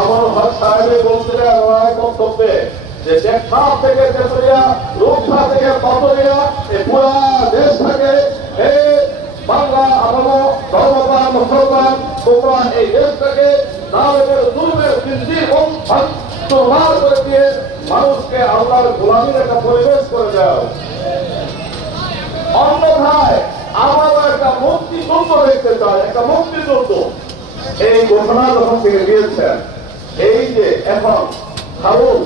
মামুনুল হক সাহেব বলছিলেন ওনার বক্তব্যে যে টেকনাফ থেকে তেতুলিয়া, রূপসা থেকে পাতুরিয়া, এই পুরা দেশটাকে এই বাংলা আমলো ধর্মপ্রাণ মুসলমান তোমরা এই দেশটাকে জালেমের জুলুমের জিন্দির বন্ধ করে দিয়ে মানুষকে আল্লাহর গোলামীর একটা পরিবেশ করে দাও। অন্যথায় আমরা একটা মুক্তিযুদ্ধ দেখতে চাই, একটা মুক্তিযুদ্ধ। এই ঘোষণা যখন থেকে দিয়েছেন, এই যে এখন হারুন,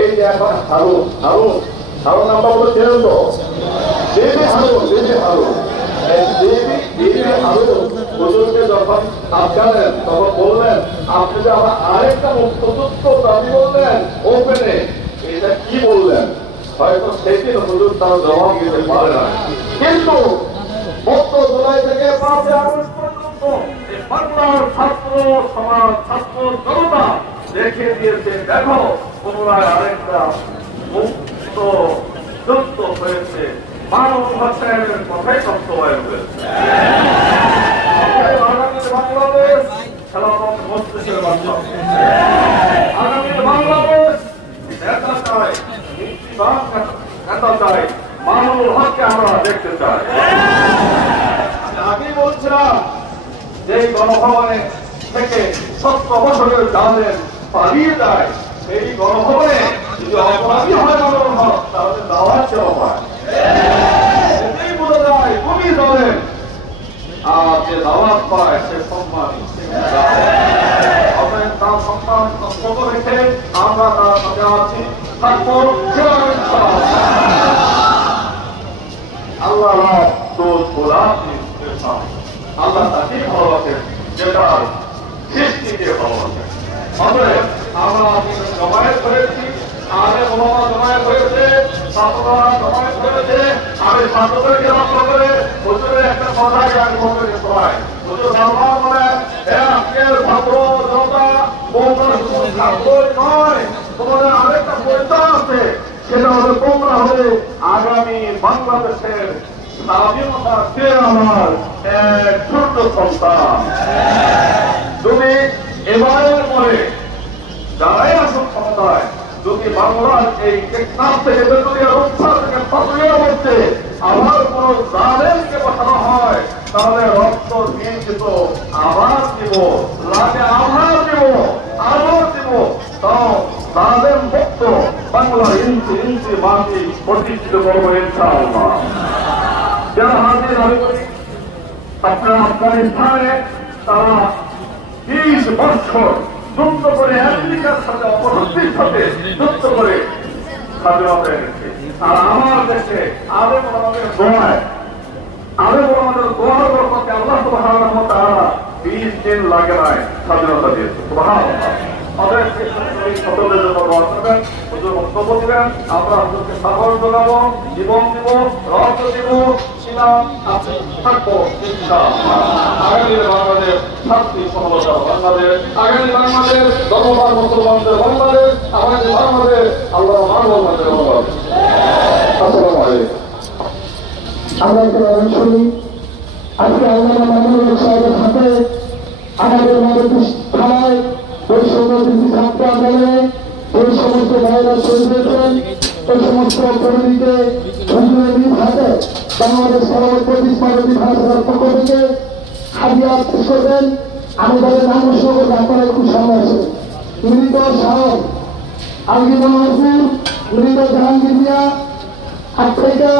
এই যে এখন হারুন হারুন হারুন নামটা বলে ছিলেন তো, দেবী হারুন, দেবী হারুন, এই দেবী হারুন হুজুরকে যখন আটকালেন তখন বললেন আপনি যে আবার আরেকটা মুক্তিযুদ্ধ দাবি করলেন ওপেনে, এটা কি বললেন? হয়তো সেদিন হুজুর তার জবাব দিতে পারে না, কিন্তু ১৪ জুলাই থেকে ৫ই আগস্ট পর্যন্ত বাংলার ছাত্র সমাজ, ছাত্র জনতা দেখে দিয়েছে, দেখো পুনরায় আরেকটা মুক্ত যুদ্ধ হয়েছে, মানব ভাষায়ের কথাই বাস্তবায়ন হয়েছে। বাংলাদেশ খেলাফত মজলিসের মাধ্যমে আগামী বাংলাদেশ নেতা চাই, মুক্তিবান নেতা চাই, মামুনুল হককে আমরা দেখতে চাই। আগেই বলছিলাম যে গণভবনে থেকে ৭০ বছরের জালেম পালিয়ে যায়, সেই গণভবনে যদি অপরাধী হয় মামুনুল হক, তাহলে দাওয়াত দেওয়া হয়, এটাই বোঝা যায় খুবই জালেম। আর যে দাওয়াত পায় সে সম্মান, তার সম্মান বক্তব্য রেখে আমরা তার সাথে আছি, থাকবো। আল্লাহ আল্লাহ তাকেই ভালোবাসেন যেটা সৃষ্টিকে ভালোবাসেন। অতএব আমরা জমায়েত করেছি, আগে ওলামা জমায়েত হয়েছে, ছাত্ররা জমায়েত হয়েছে। আমি ছাত্রদেরকে লক্ষ্য করে হুজুরের একটা কথাই আমি বলতে যেতে হয়। হুজুর বারবার বলেন আজকের ছাত্র জনতা ছাত্রই নয়, তোমাদের আরেকটা পরিচয় আছে, সেটা হলো তোমরা হলে আগামী বাংলাদেশের স্বাধীনতা ফিরে আমার এক ছোট্ট সন্তান। তুমি এবারের পরে যারাই আসুন ক্ষমতায়, যদি বাংলার এই টেকনাফ থেকে তেতুলিয়া, রূপসা থেকে পাতুরিয়া মধ্যে আবার কোন জালেমকে বসানো হয়, তাহলে রক্ত দিয়ে দিত আবার দিব, লাগে আবার দিব, আবার দিব, তাও জালেম মুক্ত বাংলার ইঞ্চি ইঞ্চি মাটি প্রতিষ্ঠিত করবো ইনশাআল্লাহ। যারা হাজির দাবি করি আপনারা আফগানিস্তানে তারা 20 বছর যুদ্ধ করে আমেরিকার সাথে অপশক্তির সাথে যুদ্ধ করে স্বাধীনতা এনেছে। আর আমার দেশে আবেগ আমাদের দোয়ায়, আবেগ আমাদের দোয়ার বরকতে আল্লাহ সুবহানাহু ওয়া তাআলা 20 দিন লাগে নাই স্বাধীনতা দিয়েছে। সুবহানাল্লাহ। আমাদের সকলের জন্য দোয়া করবেন, হুজুর বক্তব্য দিবেন, আমরা হুজুরকে সাহস যোগাবো, জীবন দিব, রক্ত দিব, ইসলাম থাকবো ইনশাআল্লাহ। আগামী বাংলাদেশ শান্তি সফলতা বাংলাদেশ, আগামী বাংলাদেশ ধর্মপ্রাণ মুসলমানদের বাংলাদেশ, আগামী বাংলাদেশ আল্লাহ মানবতার বাংলাদেশ। আসসালামু আলাইকুম। আমরা একটা গান শুনি। আজকে আল্লামা মামুনুল হক সাহেবের হাতে আমাদের মানবী থানায় ওই সমস্ত ছাত্র আন্দোলনে ওই সমস্ত ভাইরা শহীদ হয়েছেন, ওই সমস্ত কর্মীকে হুজুরের নিজ হাতে বাংলাদেশ পরবর্তী মানবী থানার পক্ষ থেকে হাদিয়া পেশ করবেন। আমাদের নাম ঘোষণা করবে, আপনারা একটু সামনে আসেন। মৃত সাহব আলগিমন হাসিন, মৃত জাহাঙ্গীর মিয়া আফ্রিকা,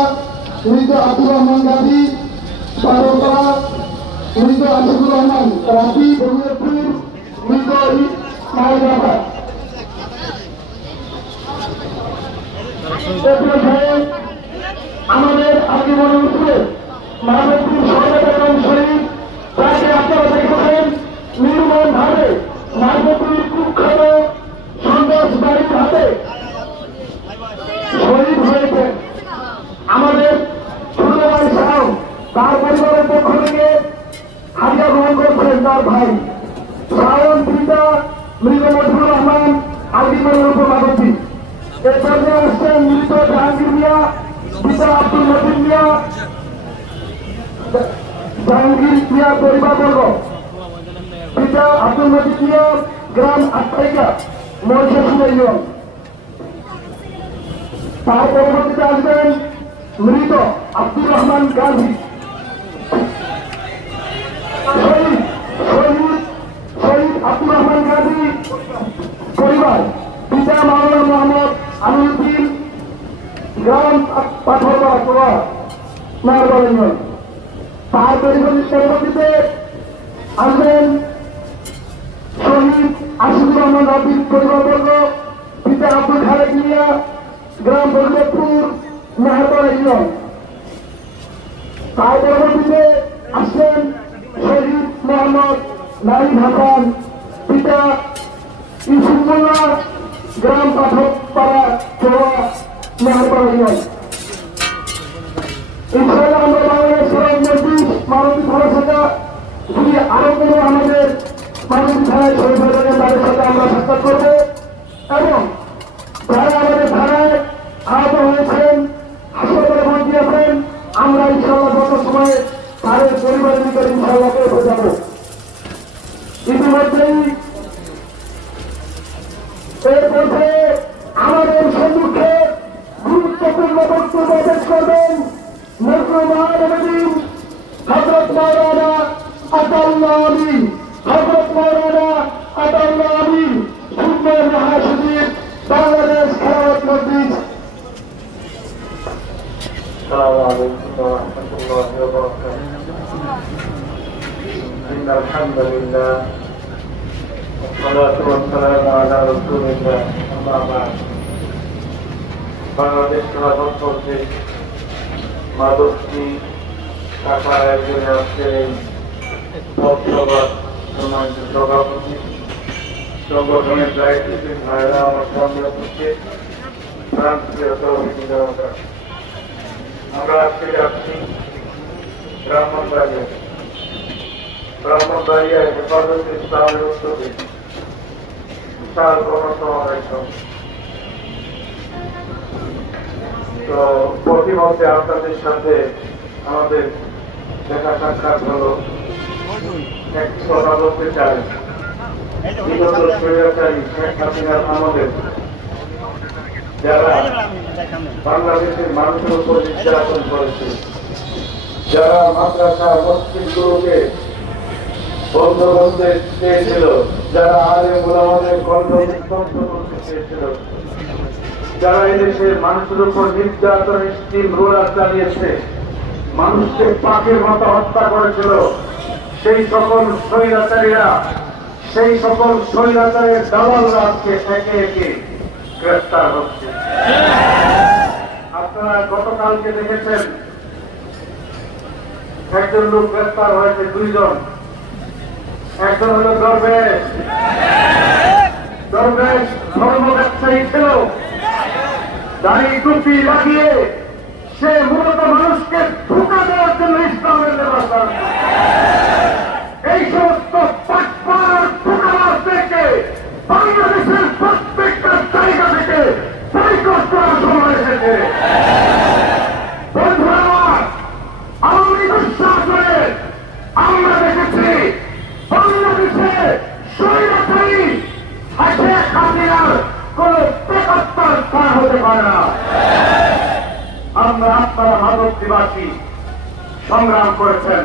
মৃত আব্দুর রহমান গাজী বারোপাড়া, মৃত আশিকুর রহমান রাফি বগুড়াপুর, মৃত মাইরাবাদ। আমাদের আজীবন উপরে মানবপুর সরকার শহীদ তাকে আপনারা দেখেছেন নির্মম ভাবে মানবপুর কুখ্যাত সন্ত্রাস বাড়ির হাতে শহীদ হয়েছেন। আমাদের ছোট ভাই সাহেব তার পরিবারের পক্ষ থেকে হাদিয়া গ্রহণ করছেন তার ভাই শাওন পিতা মৃত মজিবুর রহমান আলগিমানের উপর মানবী। এর পর্যায়ে আসছেন মৃত জাহাঙ্গীর মিয়া, পিতা আব্দুল মজিদ মিয়া, জাহাঙ্গীর মিয়া পরিবারবর্গ, পিতা আব্দুল মজিদ মিয়া, গ্রাম আটটাইকা মহিষাসুর ইউনিয়ন। তার পরবর্তীতে আসবেন মৃত আব্দুর রহমান গাজী, শহীদ আব্দুর রহমান গাজী পরিবার, পিতা মাওলানা মোহাম্মদ আমিনুদ্দিন, গ্রাম পাথরপাড়া নারবাল ইউনিয়ন। তার পরবর্তীতে আসবেন শহীদ আশিকুর রহমান রাব্বির পরিবারবর্গ, পিতা আব্দুল খালেক মিয়া, গ্রাম বৈরবপুর নারবাল ইউনিয়ন। তার পরবর্তীতে আসবেন শহীদ মোহাম্মদ নাইম হাসান, পিতা ইউসুফ মোল্লা, গ্রাম পাথরপাড়া চোয়া নারবাল ইউনিয়ন। ইনশাআল্লাহ আমরা বাংলাদেশ সড়ক মসজিদ মানবী থানার সাথে যদি আরো কোনো আমাদের মানবী থানায় শহীদ হয়ে থাকেন তাদের সাথে আমরা সাক্ষাৎ করবো, এবং যারা আমাদের থানায় আহত হয়েছেন, হাসপাতালে ভর্তি আছেন, আমরা ইনশাআল্লাহ যত সময় তাদের পরিবারের ভিতরে ইনশাআল্লাহ পৌঁছে যাব। ইতিমধ্যেই এরপরে আমাদের সম্মুখে গুরুত্বপূর্ণ বক্তব্য পেশ করবেন হযরত মাওলানা আতাউল্লাহ আমিন, হযরত মাওলানা আতাউল্লাহ আমিন, যুগ্ম মহাসচিব, বাংলাদেশ খেলাফত মজলিস। السلام عليكم ورحمة الله وبركاته. إن الحمد لله والصلاة والسلام على رسول الله. أما بعد. বাংলাদেশ খেলাফত মজলিস মাদকটি ঢাকার একজন আজকের এই পথসভা সম্মানিত সভাপতি, সংগঠনের দায়িত্বশীল ভাইরা, আমার সামনে উপস্থিত প্রান্তীয় সভাপতি জনতা, আমরা আজকে যাচ্ছি ব্রাহ্মণবাড়িয়া হেফাজত ইসলামের উদ্যোগে বিশাল গণসমাবেশ। তো প্রতিমধ্যে আপনাদের সাথে আমাদের দেখা সাক্ষাৎ হলো। একটি কথা বলতে চাই, বিগত স্বৈরাচারী শেখ হাসিনার আমলে যারা বাংলাদেশের মানুষের উপর নির্যাতন করেছে, যারা মাদ্রাসা মসজিদগুলোকে বন্ধ করতে চেয়েছিল, যারা আলেম ওলামাদের কণ্ঠ স্তব্ধ করতে চেয়েছিল, যারা এদেশের মানুষের উপর নির্যাতনের স্টিম রোলার চালিয়েছে, মানুষকে পাখির মতো হত্যা করেছিল, সেই সকল স্বৈরাচারীরা, সেই সকল স্বৈরাচারের দালালরা আজকে একে একে গ্রেফতার হচ্ছে। আপনারা গতকালকে দেখেছেন একজন লোক গ্রেফতার হয়েছে, দুইজন। একজন হলো দরবেশ ধর্ম ব্যবসায়ী ছিল, দাড়ি টুপি লাগিয়ে সে মূলত মানুষকে ধোঁকা দেওয়ার জন্য ইসলামের লেবাস। এই সমস্ত পাটপার ধোঁকাবাজদেরকে বাংলাদেশের প্রত্যেকটা জায়গা থেকে বয়কট করার সময় এসেছে। বন্ধুরা আমার, আওয়ামী বিশ্বাস করে আমরা দেখেছি বাংলাদেশে স্বৈরাচারী শেখ হাসিনার কোন বেকাত্তর স্থান হতে পারে না। আমরা আপনারা মাদক নিবাসী সংগ্রাম করেছেন,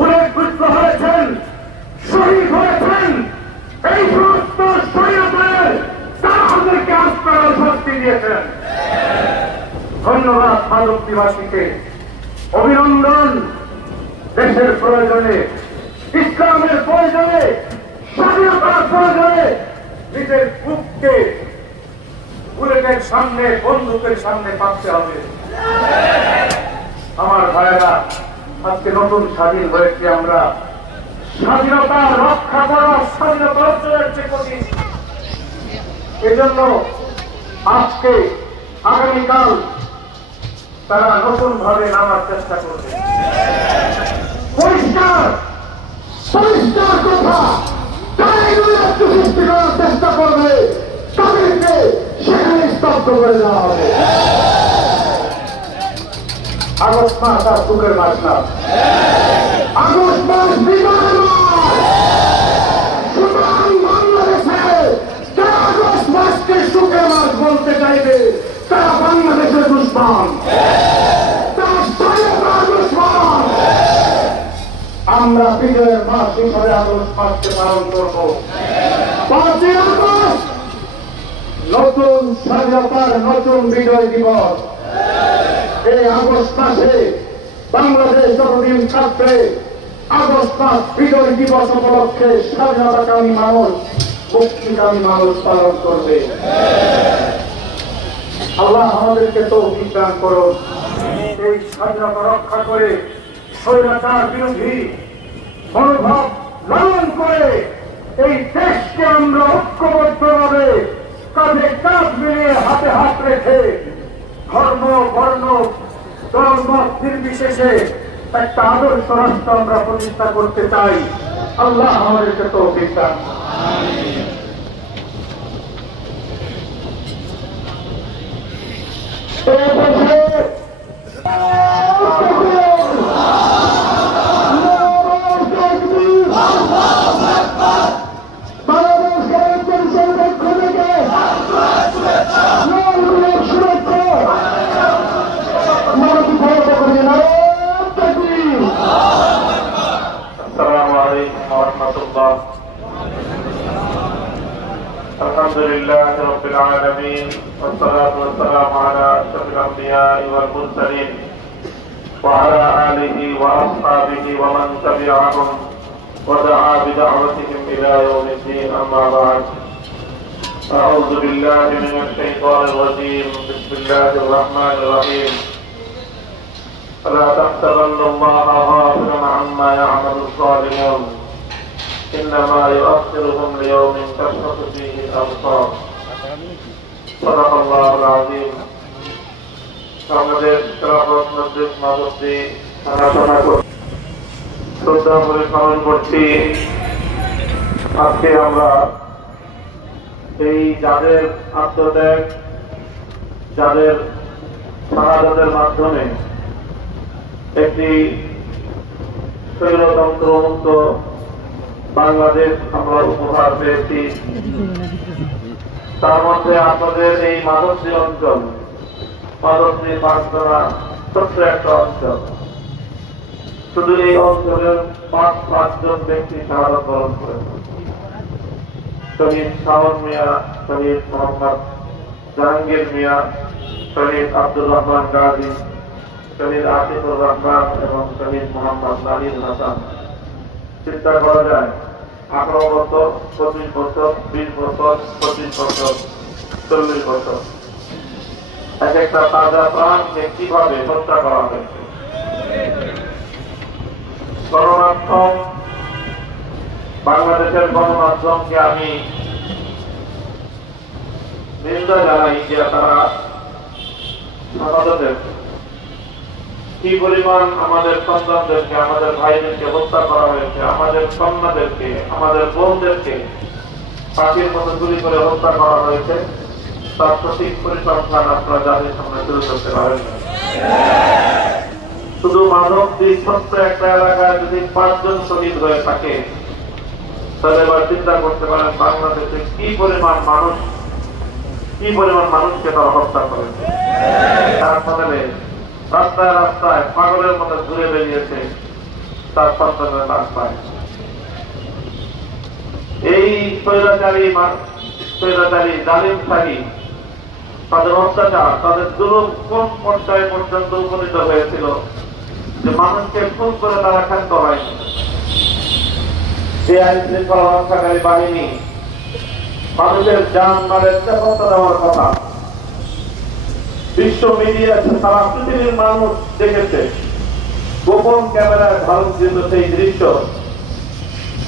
উল্লেখযোগ্য হয়েছেন, শহীদ হয়েছেন। এই সমস্ত স্বৈরাচারের তারা আমাদেরকে আপনারা শক্তি দিয়েছেন। ধন্যবাদ মাদক নিবাসীকে, অভিনন্দন। দেশের প্রয়োজনে, ইসলামের প্রয়োজনে, স্বাধীনতার প্রয়োজনে নিজের বুককে বুলেটের সামনে, বন্দুকের সামনে পাচ্ছে হবে। আমার ভাইয়েরা, আজকে নতুন স্বাধীন হয়েছে আমরা। স্বাধীনতা রক্ষা করা, স্বাধীনতা অর্জনের চেয়ে কঠিন। এজন্য আজকে আগামীকাল তারা নতুন ভাবে নামার চেষ্টা করবে। পরিষ্কার পরিষ্কার কথা, তারা এগুলো একটু সৃষ্টি করার চেষ্টা করবে, তাদেরকে সেখানে স্তব্ধ করে দেওয়া হবে। আগস্ট মাস তার সুখের মাস না, আগস্ট মাস বিমানের মাস। সুতরাং হিসাবে আগস্ট মাসকে পালন করব। 5ই আগস্ট নতুন স্বাধীনতার নতুন বিজয় দিবস। এই আগস্ট মাসে বাংলাদেশ যতদিন থাকবে, আগস্ট মাস বিজয় দিবস উপলক্ষে স্বাধীনতাকামী মানুষ, মুক্তিকামী মানুষ পালন করবে। আল্লাহ আমাদেরকে তৌফিক দান করুন। এই স্বাধীনতা রক্ষা করে স্বৈরাচার বিরোধী মনোভাব লালন করে এই দেশকে আমরা ঐক্যবদ্ধভাবে কাঁধে কাঁধ মিলিয়ে হাতে হাত রেখে ধর্ম বর্ণ দল মত নির্বিশেষে একটা আদর্শ রাষ্ট্র আমরা প্রতিষ্ঠা করতে চাই। আল্লাহ আমাদেরকে তৌফিক দান। الحمد لله رب العالمين والصلاة والسلام على أشرف الأنبياء والمرسلين وعلى آله وأصحابه ومن تبعهم ودعا بدعوتهم إلى يوم الدين. أما بعد، أعوذ بالله من الشيطان الرجيم. بسم الله الرحمن الرحيم. فلا تحسبن الله غافلا عما يعمل الظالمون إنما يؤخرهم ليوم تشخص فيه الأبصار. صدق الله العظيم. আমাদের শরাফত মসজিদ মাদ্রাসি আলোচনা করছি, শ্রদ্ধা করে স্মরণ করছি। আজকে আমরা এই যাদের আত্মত্যাগ, যাদের শাহাদাতের মাধ্যমে একটি স্বৈরতন্ত্র মুক্ত বাংলাদেশ আমরা উপহার পেয়েছি, তার মধ্যে আপনাদের এই মাধবদী অঞ্চল, মাধবদী পাঁচতলা ছোট্ট একটা অঞ্চল, শুধু এই অঞ্চলের 5জন ব্যক্তি শাহাদাত বরণ করেছে। শহীদ শাওন মিয়া, শহীদ মোহাম্মদ জাহাঙ্গীর মিয়া, শহীদ আব্দুর রহমান গাজী, শহীদ আসিফুর রহমান এবং শহীদ মোহাম্মদ নালিদ হাসান। চিন্তা করা যায় 18 বছর, 25 বছর, 20 বছর, 25 বছর, 40 বছর এক একটা তাজা প্রাণকে কিভাবে হত্যা করা হয়েছে। গণমাধ্যম, বাংলাদেশের গণমাধ্যমকে আমি নিন্দা জানাই যে তারা আমাদের কি পরিমাণ আমাদের সন্তানদেরকে, আমাদের ভাইদেরকে হত্যা করা হয়েছে, আমাদের কন্যাদেরকে, আমাদের বোনদেরকে পাখির মতো গুলি করে হত্যা করা হয়েছে, তার সঠিক পরিসংখ্যান আপনারা জাতির সামনে তুলে ধরতে পারেন না। শুধু মাধবদী ছোট্ট একটা এলাকায় যদি 5জন শহীদ হয়ে থাকে, তাহলে এবার চিন্তা করতে পারেন বাংলাদেশে কি পরিমাণ মানুষকে তারা হত্যা করেছে। তার ফলে রাস্তায় রাস্তায় পাগলের মতো ঘুরে বেরিয়েছে তার সন্তানের লাশ পায়। এই স্বৈরাচারী জালিমশাহী, তাদের অত্যাচার, তাদের জুলুম কোন পর্যায়ে পর্যন্ত উপনীত হয়েছিল যে মানুষকে খুন করে তারা ক্ষান্ত হয়নি। যে আইন শৃঙ্খলা রক্ষাকারী বাহিনী মানুষের জান মালের নিরাপত্তা দেওয়ার কথা, বিশ্ব মিডিয়া সারা পৃথিবীর মানুষ দেখেছে, গোপন ক্যামেরায় ধারণকৃত সেই দৃশ্য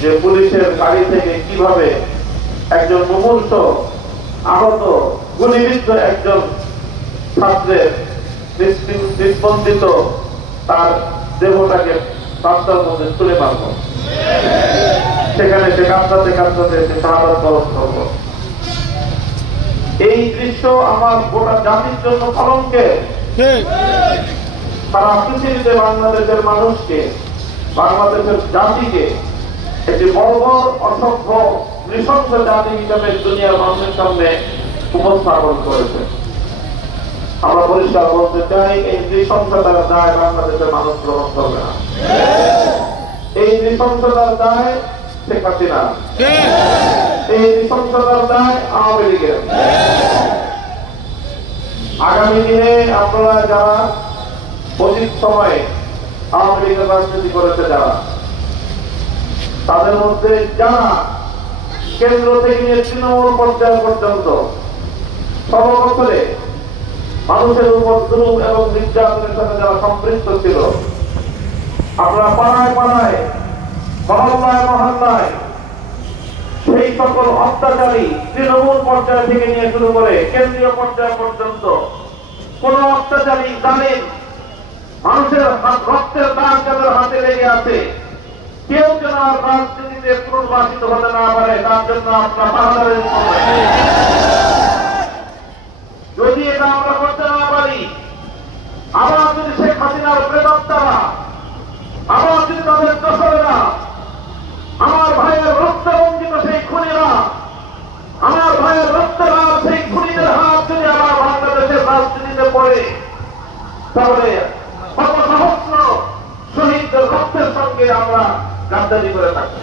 যে পুলিশের গাড়ি থেকে কিভাবে একজন মুমূর্ষ আহত গুলিবিদ্ধ একজন ছাত্রের নিস্পন্দিত তার দেহটাকে রাস্তার মধ্যে তুলে মারব, সেখানে সে কাঁদতে কাঁদতে সে শাহাদাত বরণ করব। এই দৃশ্য আমার গোটা জাতির জন্য কলঙ্কের। সারা পৃথিবীতে বাংলাদেশের মানুষকে, বাংলাদেশের জাতিকে একটি বর্বর, অসভ্য, নৃশংস জাতি হিসেবে দুনিয়ার মানুষের সামনে উপস্থাপন করেছে। আমরা পরিষ্কার বলতে চাই, এই নৃশংসতার দায় বাংলাদেশের মানুষ গ্রহণ করবে না। এই নৃশংসতার দায় শেখ হাসিনা, এই নৃশংসতার দায় আওয়ামী লীগের। আগামী দিনে আপনারা যারা অতীত সময়ে আওয়ামী লীগের রাজনীতি করেছে যারা, তাদের মধ্যে যারা কেন্দ্র থেকে নিয়ে তৃণমূল পর্যায় পর্যন্ত সর্ববছরে মানুষের উপর জুলুম এবং নির্যাতনের সাথে যারা সম্পৃক্ত ছিল, আপনারা পাড়ায় পাড়ায় মহল্লায় মহল্লায় সেই সকল অত্যাচারী তৃণমূল পর্যায় থেকে নিয়ে শুরু করে কেন্দ্রীয় পর্যায় পর্যন্ত কোন অত্যাচারী জানেন মানুষের রক্তের দাগ যাদের হাতে লেগে আছে, কেউ যেন আর রাজনীতিতে পুনর্বাসিত হতে না পারে, তার জন্য আপনারা পাহাড়ের যদি এটা আমরা করতে না পারি, আবার যদি শেখ হাসিনার প্রেতাত্মারা, আবার যদি তাদের দোসরেরা, আমার ভাইয়ের রক্ত রঞ্জিত সেই খুনিরা, আমার ভাইয়ের রক্তের আর সেই খুনিদের হাত যদি আবার বাংলাদেশের রাজনীতিতে পড়ে, তাহলে কত সহস্র শহীদদের রক্তের সঙ্গে আমরা গাদ্দারি করে থাকি।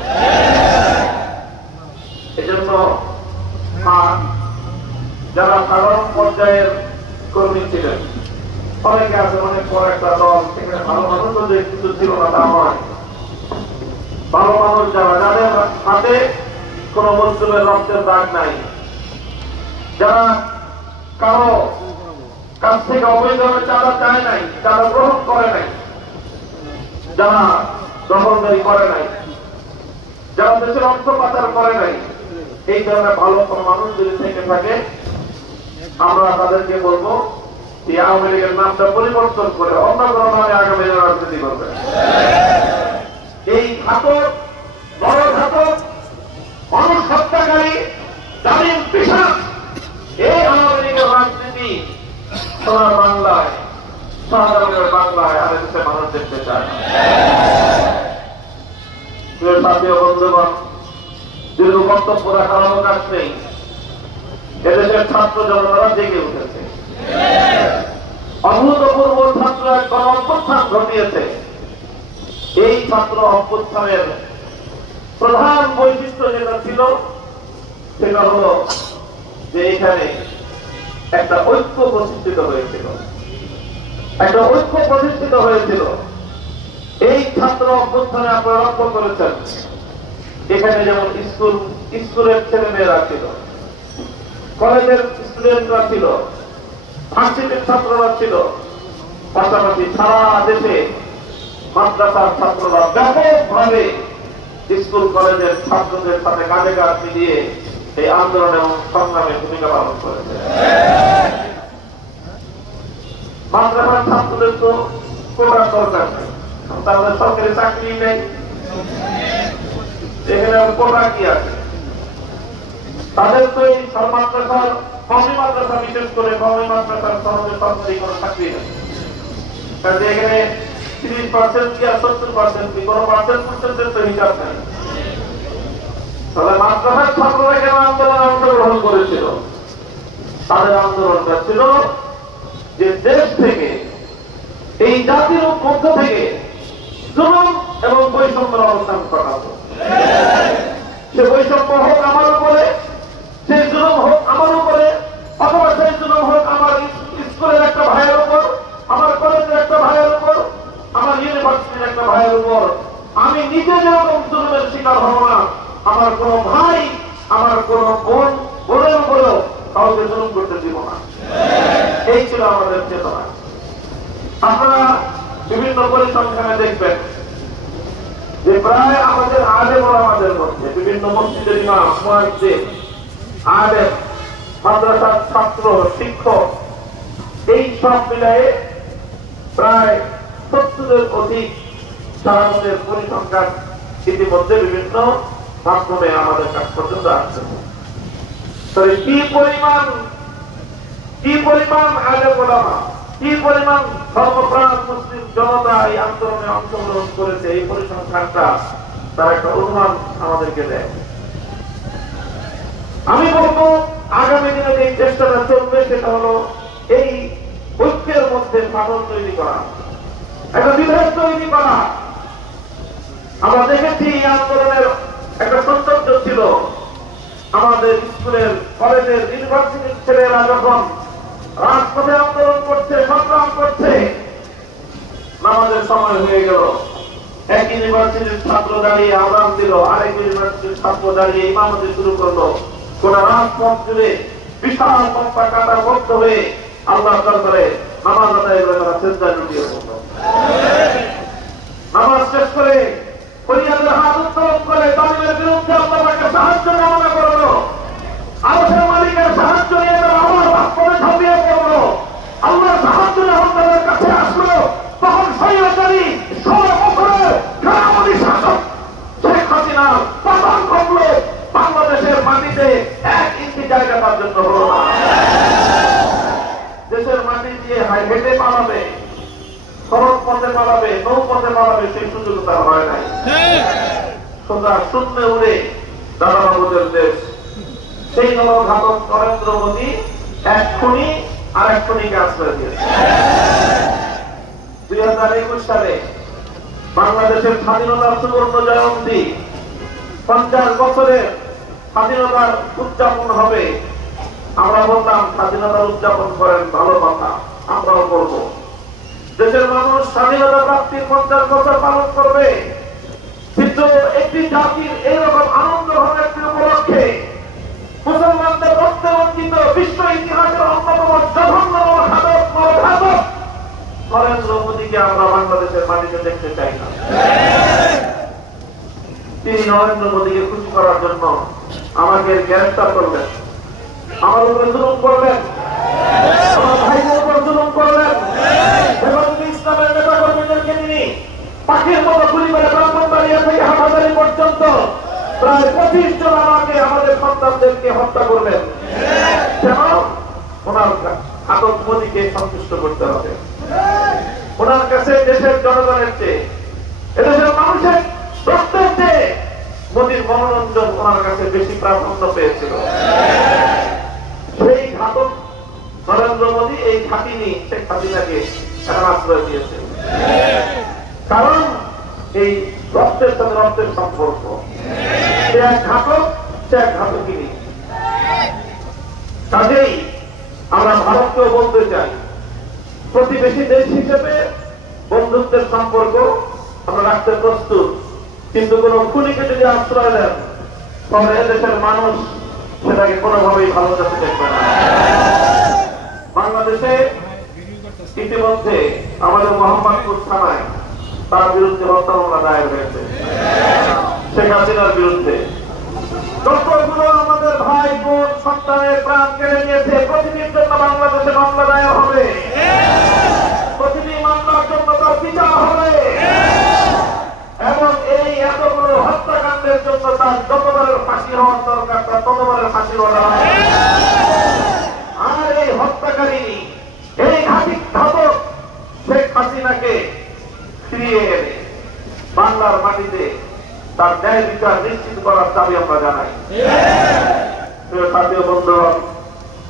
এজন্য যারা সাধারণ পর্যায়ের কর্মী ছিলেন, অনেকে আছে অনেক বড় একটা দল, সেখানে ভালো মানুষ কিছু ছিল না তা নয়, ভালো মানুষ যারা, যাদের হাতে কোন মজলুমের রক্তের দাগ নাই, যারা কারো কাছ থেকে অবৈধভাবে চাঁদা চায় নাই, চাঁদা গ্রহণ করে নাই, যারা দখলদারি করে নাই, যারা দেশের অর্থ পাচার করে নাই, এই ধরনের ভালো কোন মানুষ যদি থেকে থাকে, আমরা তাদেরকে বলবো এই আওয়ামী লীগের নামটা পরিবর্তন করে অন্য কোন নামে আগামী রাজনীতি করবে। এই ঘাতক, বড় ঘাতক, মানুষ হত্যাকারী, জালিম পিশাচ, এই আওয়ামী লীগের রাজনীতি সোনার বাংলায়, শাহজাহানের বাংলায় আর দেশে মানুষ দেখতে চায় না। সাথীয় বন্ধুগণ, দীর্ঘ বক্তব্য রাখার অবকাশ নেই। এদেশের ছাত্র জনতারা জেগে উঠেছে, অভূতপূর্ব ছাত্র এক গণ অভ্যুত্থান ঘটিয়েছে। এই ছাত্র অভ্যুত্থানের প্রধান বৈশিষ্ট্য যেটা ছিল, সেটা হলো যে এখানে একটা ঐক্য প্রতিষ্ঠিত হয়েছিল, একটা ঐক্য প্রতিষ্ঠিত হয়েছিল। এই ছাত্র অভ্যুত্থানে আপনারা লক্ষ্য করেছেন, এখানে যেমন স্কুলের ছেলে মেয়েরা ছিল, কলেজের স্টুডেন্টরা ছিল, ভার্সিটির ছাত্ররা ছিল, পাশাপাশি সারা দেশে মাদ্রাসার ছাত্ররা ব্যাপকভাবে স্কুল কলেজের ছাত্রদের সাথে কাঁধে কাঁধ মিলিয়ে এই আন্দোলন এবং সংগ্রামে ভূমিকা পালন করেছে। মাদ্রাসার ছাত্রদের তো কোটার দরকার নেই, তাদের সরকারি চাকরি নেই, এখানে কোটা কি আছে? তাদের তো এই মাদ্রাসার কমি মাদ্রাসা, বিশেষ করে কমি মাদ্রাসার সহজে সরকারি কোনো চাকরি নেই। কাজে এখানে 30% কি আর 70% কি কোনো পার্সেন্টের তো হিসাব নেই। তাহলে মাদ্রাসার ছাত্ররা কেন আন্দোলনে অংশগ্রহণ করেছিল? তাদের আন্দোলনটা ছিল যে দেশ থেকে, এই জাতির মধ্য থেকে জুলুম এবং বৈষম্যের অবস্থান ঘটাবো। সে বৈষম্য হোক আমার উপরে, সেই জুলুম হোক আমার উপরে, অথবা সেই জুলুম হোক আমার স্কুলের একটা ভাইয়ের উপর, আমার কলেজের একটা ভাইয়ের উপর, আমার ইউনিভার্সিটির একটা ভাইয়ের উপর। আমি নিজে যেরকম জুলুমের শিকার হব না, আমার কোন ভাই, আমার কোন বোনের উপরেও কাউকে জুলুম করতে দিব না। এই ছিল আমাদের চেতনা। আপনারা বিভিন্ন পরিসংখ্যানে দেখবেন যে প্রায় আমাদের আলেম ওলামাদের মধ্যে, বিভিন্ন মসজিদের ইমাম, মুয়াজ্জিন, আলেম, মাদ্রাসার ছাত্র, শিক্ষক, এই সব মিলিয়ে প্রায় 70-এর অধিক শাহাদাতের পরিসংখ্যান ইতিমধ্যে বিভিন্ন মাধ্যমে আমাদের কাছ পর্যন্ত আসছে। তবে কি পরিমাণ আলেম ওলামা, কি পরিমাণ ধর্মপ্রাণ মুসলিম জনতা এই আন্দোলনে অংশগ্রহণ করেছে, এই পরিসংখ্যানটা তার একটা অনুমান আমাদেরকে দেয়। আমি বলবো আগামী দিনে যে চেষ্টাটা চলবে সেটা হলো এই ঐক্যের মধ্যে ফাটল তৈরি করা, একটা বিভেদ তৈরি করা, আমরা দেখেছি এই আন্দোলনের একটা সৌন্দর্য ছিল। আমাদের স্কুলের, কলেজের, ইউনিভার্সিটির ছেলেরা যখন রাজপথে আন্দোলন করছে, সংগ্রাম করছে, নামাজের সময় হয়ে গেল, এক ইউনিভার্সিটির ছাত্র দাঁড়িয়ে আজান দিল, আরেক ইউনিভার্সিটির ছাত্র দাঁড়িয়ে ইমামতি শুরু করলো। কোন রাজপথ জুড়ে বিশাল লম্বা কাতার বদ্ধ হয়ে আল্লাহ দরবারে নামাজ আদায় করে তারা সিজদায় লুটিয়ে পড়ল। নামাজ শেষ করে ফরিয়াদের হাত উত্তোলন করে তালিমের বিরুদ্ধে আল্লাহকে সাহায্য কামনা করলো। আরশের মালিকের সাহায্য নিয়ে তারা আমার রাজপথে ঝাঁপিয়ে পড়লো। আল্লাহর সাহায্য যখন তাদের কাছে আসলো, তখন স্বৈরাচারী 16 বছরের খেলামতি শাসক শেখ হাসিনার পতন ঘটলো। বাংলাদেশের মাটিতে 1 ইঞ্চি জায়গা তার জন্য হলো না। দেশের মাটি দিয়ে হেঁটে পালাবে, সড়ক পথে পালাবে, নৌপথে পালাবে, সেই সুযোগ তার হয় নাই। সোজা শূন্যে উড়ে দাদাবাবুদের দেশ। সেই নরঘাতক নরেন্দ্র মোদী এক খুনি আর এক খুনিকে আশ্রয় দিয়েছে। 2021 সালে বাংলাদেশের স্বাধীনতার সুবর্ণ জয়ন্তী, 50 বছরের স্বাধীনতার উদযাপন হবে। আমরা বললাম স্বাধীনতার উদযাপন করেন, ভালো কথা, আমরাও করব। দেশের মানুষ স্বাধীনতা প্রাপ্তির 50 বছর পালন করবে, কিন্তু একটি জাতির এইরকম আনন্দ হবে একটি উপলক্ষে মুসলমানদের রক্তে রঞ্জিত বিশ্ব ইতিহাসের অন্যতম জঘন্য নরঘাতক নরেন্দ্র মোদীকে আমরা বাংলাদেশের মাটিতে দেখতে চাই না। তিনি নরেন্দ্র মোদীকে খুশি করার জন্য আমাকে গ্রেফতার করলেন, আমার উপরে জুলুম করলেন, আমার ভাইদের উপর জুলুম করলেন। হেফাজতে ইসলামের নেতা কর্মীদেরকে তিনি পাখির মতো গুলি করে ব্রাহ্মণবাড়িয়া থেকে হাটাজারি পর্যন্ত প্রায় 25 জন আমাকে, আমাদের সন্তানদেরকে হত্যা করলেন। কেন? ওনার ঘাতক মোদীকে সন্তুষ্ট করতে হবে। ওনার কাছে দেশের জনগণের চেয়ে, এদেশের মানুষের রক্তের চেয়ে মোদীর মনোরঞ্জন ওনার কাছে বেশি প্রাধান্য পেয়েছিল। সেই ঘাতক নরেন্দ্র মোদী এই ঘাতিনি শেখ হাসিনাকে এখন আশ্রয় দিয়েছে। কারণ এই রক্তের সাথে রক্তের সম্পর্ক। সে এক ঘাতক, সে এক ঘাতকিনী। কাজেই আমরা ভারতকেও বলতে চাই, প্রতিবেশী দেশ হিসেবে বন্ধুত্বের সম্পর্ক আমরা রাখতে প্রস্তুত, কিন্তু কোন খুনিকে যদি আশ্রয় দেন, তাহলে এদেশের মানুষ সেটাকে কোনোভাবেই ভালো চোখে দেখবে না। বাংলাদেশে ইতিমধ্যে আমাদের মোহাম্মদপুর থানায় তার বিরুদ্ধে হত্যা মামলা দায়ের হয়েছে, শেখ হাসিনার বিরুদ্ধে। যতগুলো আমাদের ভাই বোন সন্তানের প্রাণ কেড়ে নিয়েছে, প্রতিদিন জন্য বাংলাদেশে মামলা দায়ের হবে, প্রতিটি মামলার জন্য তার বিচার হবে, এবং এই এতগুলো হত্যাকাণ্ডের জন্য তার যতবারের ফাঁসি হওয়ার দরকার তার ততবারের ফাঁসি হওয়া। আর এই হত্যাকারী, এই ঘাতক শেখ হাসিনাকে ফিরিয়ে এনে বাংলার মাটিতে তার ন্যায় বিচার নিশ্চিত করার দাবি আমরা জানাই। জাতীয় বন্ধুগণ,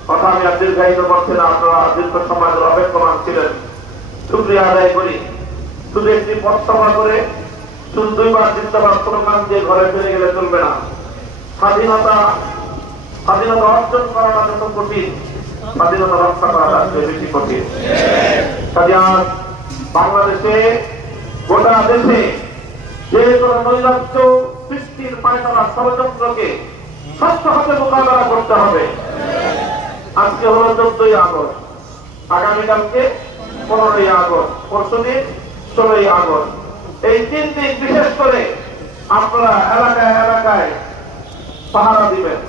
কথা আমি আর দীর্ঘায়িত করছি না, আপনারা দীর্ঘ সময় ধরে অপেক্ষমান ছিলেন। শুকরিয়া আদায় করি। শুধু একটি পথসভা করে, শুধু 2 বার জিন্দাবাদ স্লোগান দিয়ে ঘরে ফিরে গেলে চলবে না। স্বাধীনতা অর্জন করাটা যত কঠিন, স্বাধীনতা রক্ষা করাটা বেশি কঠিন। কাজে আজ বাংলাদেশে, গোটা দেশে যে কোনো নৈরাজ্য সৃষ্টির পায়তারা ষড়যন্ত্রকে শক্ত হাতে মোকাবেলা করতে হবে। আজকে হলো 14ই আগস্ট, আগামীকালকে 15ই আগস্ট, পরশুদিন 16ই আগস্ট। এই 3 দিন বিশেষ করে আপনারা এলাকায় এলাকায় পাহারা দিবেন,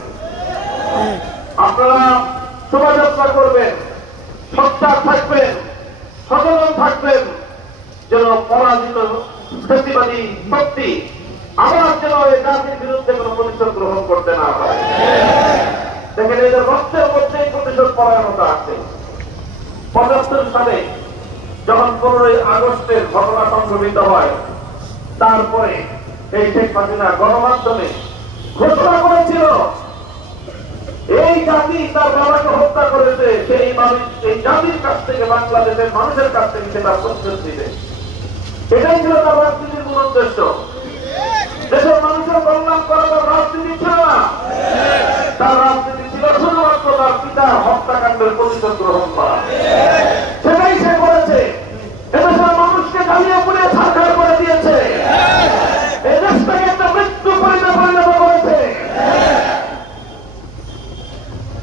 আপনারা শোভাযাত্রা করবেন, সোচ্চার থাকবেন, সচেতন থাকবেন, যেন পরাজিত ফ্যাসিবাদী শক্তি আবার যেন এই জাতির বিরুদ্ধে কোনো প্রতিশোধ গ্রহণ করতে না পারে। দেখেন, এদের রক্তের মধ্যেই প্রতিশোধ পরায়ণতা আছে। 75 সালে যখন 15ই আগস্টের ঘটনা সংঘটিত হয়, তারপরে এই শেখ হাসিনা গণমাধ্যমে ঘোষণা করেছিল এই জাতি তার বাবাকে হত্যা করেছে, সেই জাতির কাছ থেকে, বাংলাদেশের মানুষের কাছ থেকে সেটা প্রতিশোধ দিবে। এটাই ছিল তার রাজনীতির মূল উদ্দেশ্য। দেশের মানুষের কল্যাণ করা তার রাজনীতি ছিল না, তার রাজনীতি ছিল শুধুমাত্র তার পিতার হত্যাকাণ্ডের প্রতিশোধ গ্রহণ করা। সেটাই সে করেছে। এদেশের মানুষকে জ্বালিয়ে পুড়িয়ে ছাড়খাড় করে দিয়েছে, এদেশটাকে একটা মৃত্যু পরিণত করেছে।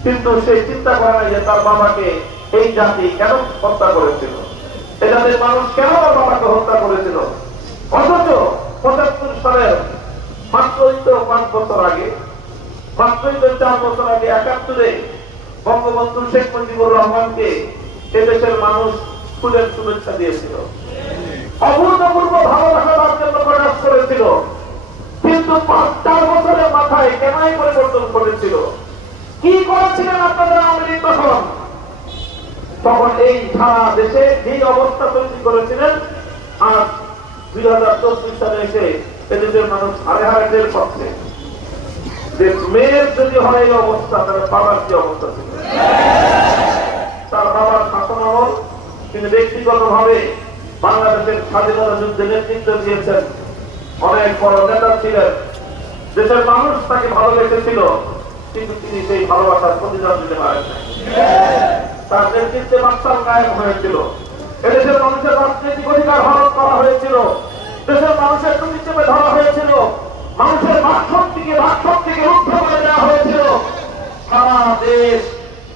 কিন্তু সেই চিন্তা করে নাই যে তার বাবাকে এই জাতি কেন হত্যা করেছিল, এই জাতির মানুষ কেন তার বাবাকে হত্যা করেছিল। অথচ ৭৫ সালের মাত্রই তো ৫ বছর আগে, মাত্রই তো ৪ বছর আগে ৭১ বঙ্গবন্ধু শেখ মুজিবুর রহমানকে এদেশের মানুষ ফুলের শুভেচ্ছা দিয়েছিল, অভূতপূর্ব ভালোবাসা তার জন্য প্রকাশ করেছিল। কিন্তু ৪ বছরের মাথায় কেনাই পরিবর্তন করেছিল। কি করেছিলেন আপনাদের আওয়ামী লীগ তখন এই সারা দেশে যেই অবস্থা তৈরি করেছিলেন, আজ ২০২৪ সালে এসে এদেশের মানুষ হারে হারে টের পাচ্ছে যে মেয়ের যদি হয় এই অবস্থা, তাহলে বাবার কি অবস্থা ছিল। তার বাবার শাসন আমল তিনি ব্যক্তিগত ভাবে বাংলাদেশের স্বাধীনতা যুদ্ধে নেতৃত্ব দিয়েছেন, অনেক বড় নেতা ছিলেন, দেশের মানুষ তাকে ভালোবেসেছিল, কিন্তু তিনি সেই ভালোবাসার প্রতিদান দিতে পারেন না। তার নেতৃত্বে বাকশাল কায়েম হয়েছিল, এদেশের মানুষের রাজনৈতিক অধিকার হরণ করা হয়েছিল, দেশের মানুষের টুপি চেপে ধরা হয়েছিল, মানুষের বাকশক্তিকে রুদ্ধ করে দেওয়া হয়েছিল। সারা দেশ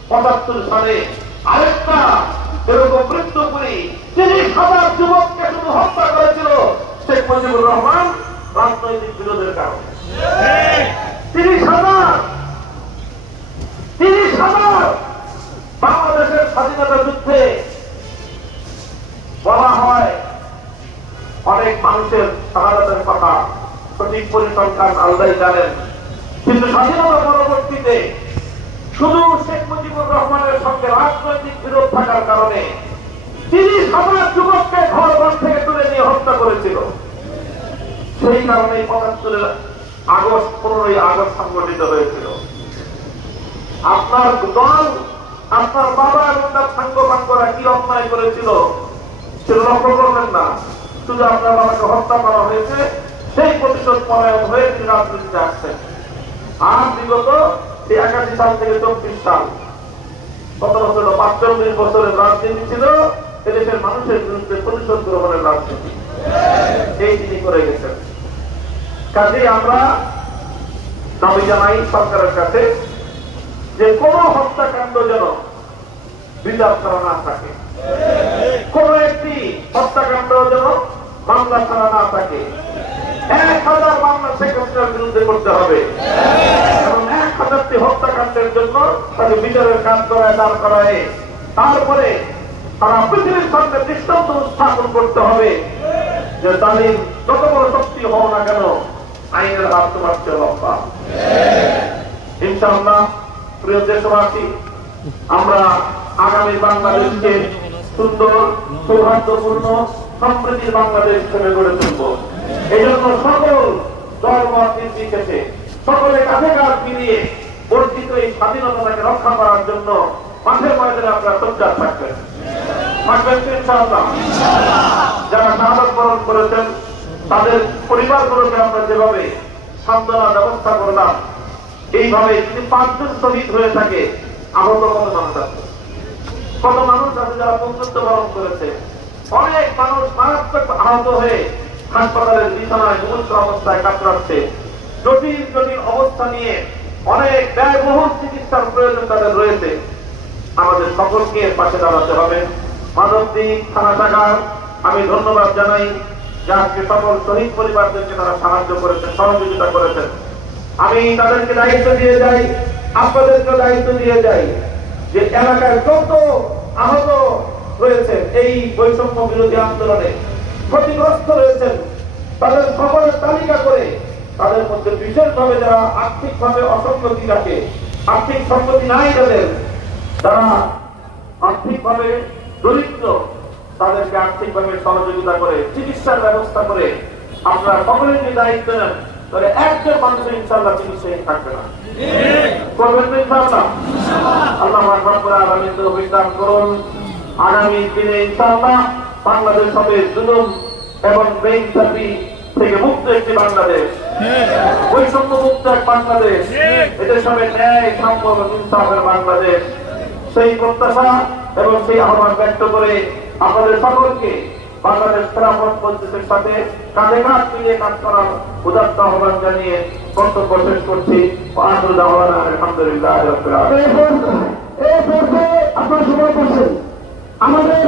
৭৫ সালে আরেকটা এরকম মৃত্যুপুরী ৩০,০০০ যুবককে শুধু হত্যা করেছিল শেখ মুজিবুর রহমান রাজনৈতিক বিরোধের কারণে। ৩০,০০০ বাংলাদেশের স্বাধীনতা যুদ্ধে বলা হয় অনেক মানুষের শাহাদাতের কথা, সঠিক পরিসংখ্যান আল্লাহই জানেন। কিন্তু স্বাধীনতা পরবর্তীতে শুধু শেখ মুজিবুর রহমানের সঙ্গে রাজনৈতিক বিরোধ থাকার কারণে ৩০,০০০ যুবককে ঘর থেকে তুলে নিয়ে হত্যা করেছিল। সেই কারণে ৭৫ আগস্ট ১৫ই আগস্ট সংগঠিত হয়েছিল। আপনার দল, আপনার বাবা এবং তার সাঙ্গপাঙ্গরা কি অন্যায় করেছিল সেটা লক্ষ্য করলেন না, শুধু আপনার বাবাকে হত্যা করা হয়েছে, সেই প্রতিশোধ পরায়ণ হয়ে তিনি রাজনীতিতে আসছেন। আর বিগত ৮১ সাল থেকে ২৪ সাল কত বছর, ৪৫ বছরের রাজনীতি ছিল এদেশের মানুষের বিরুদ্ধে প্রতিশোধ গ্রহণের রাজনীতি, এই তিনি করে গেছেন। কাজেই আমরা দাবি জানাই সরকারের কাছে যে কোন হত্যাকাণ্ড যেন বিচার করা না থাকে, কোন একটি হত্যাকাণ্ড যেন মামলা ছাড়া না থাকে। ১,০০০ মামলা শেখ হাসিনার বিরুদ্ধে করতে হবে এবং ১,০০০টি হত্যাকাণ্ডের জন্য তাকে বিচারের কাজ করায়, দাঁড় করায়, তারপরে সারা পৃথিবীর সামনে দৃষ্টান্ত স্থাপন করতে হবে যে তাদের যত বড় শক্তি হও না কেন, আইনের হাত তোমার চেয়ে লম্বা। ইনশাআল্লাহ প্রিয় দেশবাসী, আমরা আগামী বাংলাদেশকে সুন্দর, সৌহার্দ্যপূর্ণ, সমৃদ্ধির বাংলাদেশ হিসেবে গড়ে তুলব। এই জন্য সকল দলমত নির্বিশেষে সকলে কাঁধে কাঁধ মিলিয়ে বর্ধিত এই স্বাধীনতাকে রক্ষা করার জন্য মাঠে ময়দানে আপনারা সোচ্চার থাকবেন ইনশাআল্লাহ। যারা শাহাদাত বরণ করেছেন তাদের পরিবারগুলোকে আমরা যেভাবে সান্ত্বনার ব্যবস্থা করলাম, এইভাবে যদি ৫ জন শহীদ হয়ে থাকে, আহত কত মানুষ আছে, কত মানুষ আছে যারা বন্ধুত্ব বরণ করেছে, অনেক মানুষ মারাত্মক আহত হয়ে হাসপাতালের বিছানায় মুমূর্ষ অবস্থায় কাতরাচ্ছে, জটিল জটিল অবস্থা নিয়ে অনেক ব্যয়বহুল চিকিৎসার প্রয়োজন তাদের রয়েছে। আমাদের সকলকে পাশে দাঁড়াতে হবে। মানবদিক থানা শাখার আমি ধন্যবাদ জানাই যে আজকে সকল শহীদ পরিবারদেরকে তারা সাহায্য করেছেন, সহযোগিতা করেছেন। আমি তাদেরকে দায়িত্ব দিয়ে যাই, আপনাদেরকে দায়িত্ব দিয়ে যাই যে এলাকায় যত আহত রয়েছেন এই বৈষম্য বিরোধী আন্দোলনে ক্ষতিগ্রস্ত রয়েছেন, তাদের সকলের তালিকা করে তাদের মধ্যে বিশেষভাবে যারা আর্থিকভাবে অসঙ্গতি রাখে, আর্থিক সম্পত্তি নাই যাদের, যারা আর্থিকভাবে দরিদ্র, তাদেরকে আর্থিকভাবে সহযোগিতা করে চিকিৎসার ব্যবস্থা করে আপনারা সকলের যে দায়িত্ব নেন, তাহলে একজন মানুষের ইনশাআল্লাহ চিকিৎসাহীন থাকবে না। করবেন তো ইনশাআল্লাহ? আল্লাহ আকবার করে আগামী তৌফিক দান করুন। আগামী দিনে ইনশাআল্লাহ বাংলাদেশ হবে জুলুম এবং বেইনসাফি থেকে মুক্ত একটি বাংলাদেশ, বৈষম্য মুক্ত এক বাংলাদেশ, এদের সঙ্গে ন্যায় সাম্য এবং ইনসাফের বাংলাদেশ, সেই প্রত্যাশা এবং সেই আহ্বান ব্যক্ত করে আমাদের সকলকে বাংলাদেশ খেলাফত মজলিসের সাথে কাঁধে কাঁধ মিলিয়ে কাজ করার উদাত্ত আহ্বান জানিয়ে বক্তব্য শেষ করছি। আখিরু দাওয়ানা আলহামদুলিল্লাহি রাব্বিল আলামিন। এই পর্যায়ে আপনারা সবাই বলছেন আমাদের